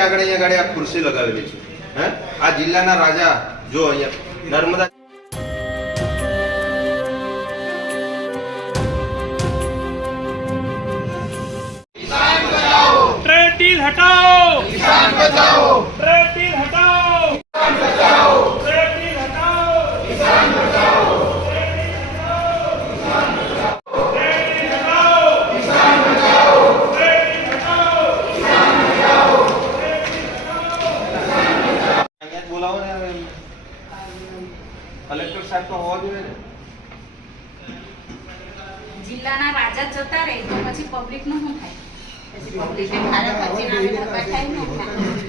આગળ અહીંયા આ ખુરશી લગાવેલી છે. હે? આ જિલ્લાના રાજા જો અહીંયા ટ્રેન ડીલ હટાવો! ટ્રેન ડીલ સાહેબ તો હોવો જોઈએ ને. જિલ્લાના રાજા જતા રહે તો પછી પબ્લિકનું શું થાય? પછી પબ્લિક ને ભારત વચ્ચે ના થાય ન.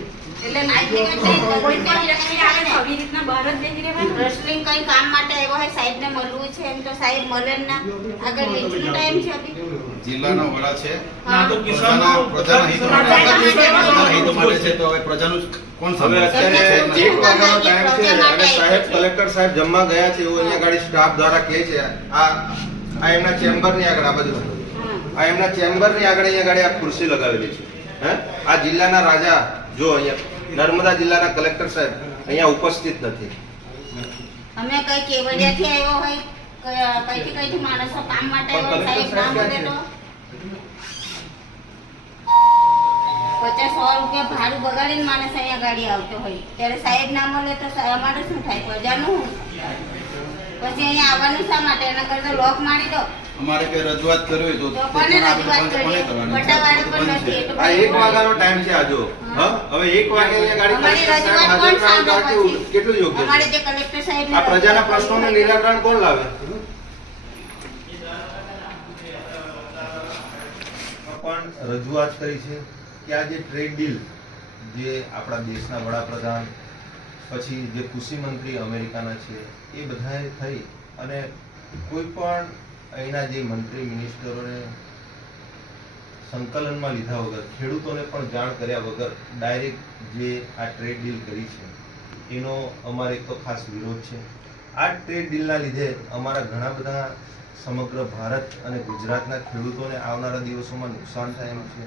રેસલિંગ કઈ કામ માટે આવ્યો હોય? સાહેબ ને મળવું છે એમ તો સાહેબ મળે ના આગળ લીંચનો ટાઈમ છે અભી? જિલ્લાના વડા છે. તો કિસાનો પ્રજાના હિત માટે પ્રજાના હિત માટે છે. તો હવે પ્રજાનું કોણ સમય અત્યારે એક વાગ્યાનો ટાઈમ છે અને સાહેબ કલેક્ટર સાહેબ જમવા ગયા છે એવું અહીંયા ગાડી સ્ટાફ દ્વારા કહે છે. આ આ એમના ચેમ્બરની આગળ આ બધું આ એમના ચેમ્બરની આગળ અહીંયા ગાડી આ ખુરશી લગાવેલી છે. હે? આ જિલ્લાના રાજા જો અહીંયા નર્મદા જિલ્લાના કલેક્ટર સાહેબ અહીંયા ઉપસ્થિત નથી. અમે કઈ કેવડિયાથી આવ્યો હોય કઈ- કઈથી કઈથી માણસો કામ માટે આવ્યો સાહેબ કામ માટે તો પચાસ સો રૂપિયા ભાડું બગાડીને માણસ અહીંયા ગાડી આવતો હોય. ત્યારે સાહેબ ના મળે તો અમારે શું થાય? પ્રજાનું પછી અહીંયા આવવાનું શા માટે? એના કરતા લોક મારી દો. અમારે કઈ રજૂઆત કરવી હોય તો. આ એક વાગ્યાનો ટાઈમ છે આજો. હવે એક વાગે ગાડી? કેટલું યોગ્ય છે? જે કલેક્ટર સાહેબ આ પ્રજાના પ્રશ્નોનું નિરાકરણ કોણ લાવે? પણ રજૂઆત કરી છે કે આ જે ટ્રેડ ડીલ જે આપણા દેશના વડાપ્રધાન પછી જે કૃષિ મંત્રી અમેરિકાના છે એ બધાએ થઈ અને કોઈ પણ અહીંના જે મંત્રી મિનિસ્ટરોને સંકલનમાં લીધા વગર, ખેડૂતોને પણ જાણ કર્યા વગર ડાયરેક્ટ જે આ ટ્રેડ ડીલ કરી છે, એનો અમારે એક તો ખાસ વિરોધ છે. આ ટ્રેડ ડીલના લીધે અમારા ઘણા બધા સમગ્ર ભારત અને ગુજરાતના ખેડૂતોને આવનારા દિવસોમાં નુકસાન થાય એમ છે?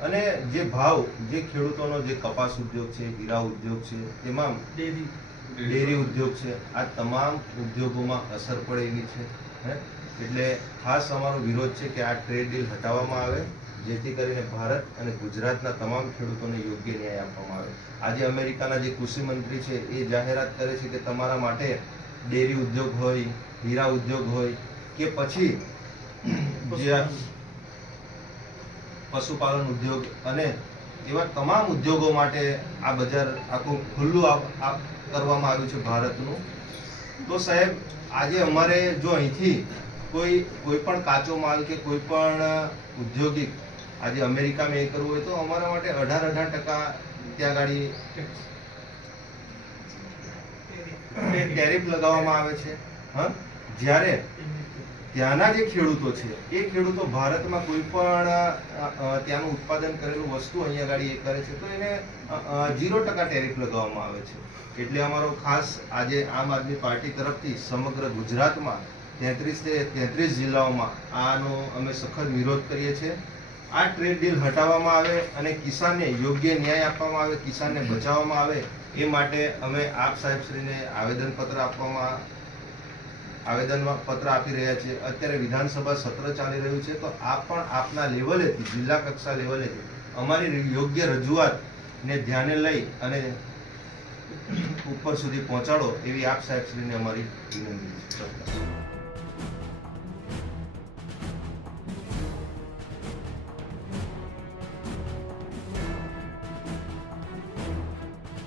અને જે ભાવ, જે ખેડૂતોનો જે કપાસ ઉદ્યોગ છે, હીરા ઉદ્યોગ છે, તેમાં ડેરી. ઉદ્યોગ છે. આ તમામ ઉદ્યોગોમાં અસર પડે એવી છે હે? એટલે ખાસ અમારો વિરોધ છે કે આ ટ્રેડ ડીલ હટાવવામાં આવે જેથી કરીને ભારત અને ગુજરાતના તમામ ખેડૂતોને યોગ્ય ન્યાય આપવામાં આવે. આજે અમેરિકાના જે કૃષિ મંત્રી છે એ જાહેરાત કરે છે કે તમારા માટે ડેરી ઉદ્યોગ હોય હીરા ઉદ્યોગ હોય કે પછી જે પશુપાલન ઉદ્યોગ અને એવા તમામ ઉદ્યોગો માટે આ બજાર આખું ખુલ્લું કરવામાં આવ્યું છે ભારતનું. તો સાહેબ આજે અમારે જો અહીંથી કોઈ કોઈ પણ કાચો માલ કે કોઈ પણ ઉદ્યોગિક આજે અમેરિકામાં એ કરવું હોય તો અમારા માટે અઢાર અઢાર ટકા ત્યાં ગાડી ટેરિફ લગાવવામાં આવે છે. હા? જ્યારે ત્યાંના જે ખેડૂતો છે, એ ખેડૂતો ભારતમાં કોઈ પણ ત્યાંનું ઉત્પાદન કરેલું વસ્તુ અહીંયા આગળ એ કરે છે, તો એને ઝીરો ટકા ટેરિફ લગાવવામાં આવે છે. એટલે અમારો ખાસ આજે આમ આદમી પાર્ટી તરફથી સમગ્ર ગુજરાતમાં તેત્રીસ તેત્રીસ જિલ્લાઓમાં આનો અમે સખત વિરોધ કરીએ છીએ. આ ટ્રેડ ડીલ હટાવવામાં આવે અને કિસાનને યોગ્ય ન્યાય આપવામાં આવે, કિસાનને બચાવવામાં આવે, એ માટે અમે આપ સાહેબશ્રીને આવેદનપત્ર આપવામાં આવેદન પત્ર આપી રહ્યા છે અત્યારે વિધાનસભા સત્ર ચાલી રહ્યું છે, તો આપ પણ આપના લેવલેથી, જિલ્લા કક્ષા લેવલેથી અમારી યોગ્ય રજૂઆતને ધ્યાને લઈ અને ઉપર સુધી પહોંચાડો એવી આપ સાહેબશ્રીને અમારી વિનંતી છે.